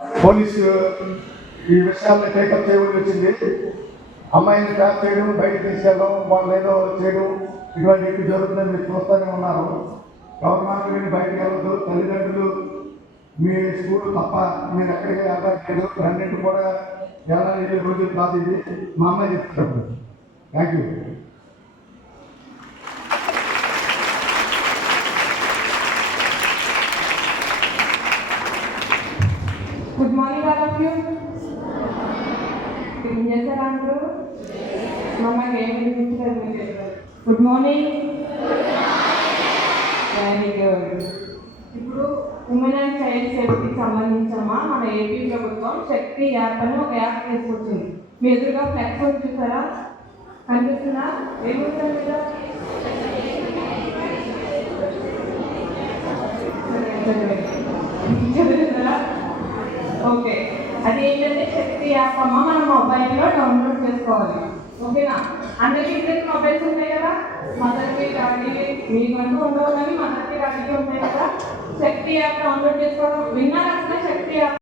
Police ఈ విషయాన్ని take up చేయవలసి వచ్చింది. అమ్మాయిని ట్రాప్ చేయడం, బయట తీసుకెళ్ళడం, వాళ్ళు ఏదో చేయడం, ఇటువంటి జరుగుతుందని మీరు చూస్తూనే ఉన్నారు. గవర్నమెంట్ మీరు బయటకు వెళ్ళదు, తల్లిదండ్రులు మీ స్కూల్ తప్ప మీరు ఎక్కడికి వెళ్ళట్లేదు, రెండింటి కూడా వెళ్ళాలి రోజులు కాదు. ఇది మా అమ్మాయి చెప్తారు. Thank you. Good morning, all of you. ఏం చేశారు అందరూ? మమ్మల్ని ఏం వినిపించలేదు. Good morning. Very good. ఇప్పుడు ఉమెన్ అండ్ చైల్డ్ సేఫ్టీకి సంబంధించమ్మా మన ఏపీ ప్రభుత్వం శక్తి యాప్ అని ఒక యాప్ తీసుకొచ్చింది. మీ ఎదురుగా ఫ్లెక్స్ ఉంది చూసారా? కనిపిస్తుందా? ఏముంటుంది కదా? చదువుతారా? ఓకే, అది ఏంటంటే శక్తి యాప్ అమ్మ మన మొబైల్లో డౌన్లోడ్ చేసుకోవాలి. ఓకేనా? అందరికీ ఇప్పుడు మొబైల్స్ ఉంటాయి కదా, మదర్కి డాడీకి మీకంటూ ఉండవు కానీ మదర్కి డాడీకి ఉంటాయి కదా. శక్తి యాప్ డౌన్లోడ్ చేసుకోవడం విన్నారా? శక్తి యాప్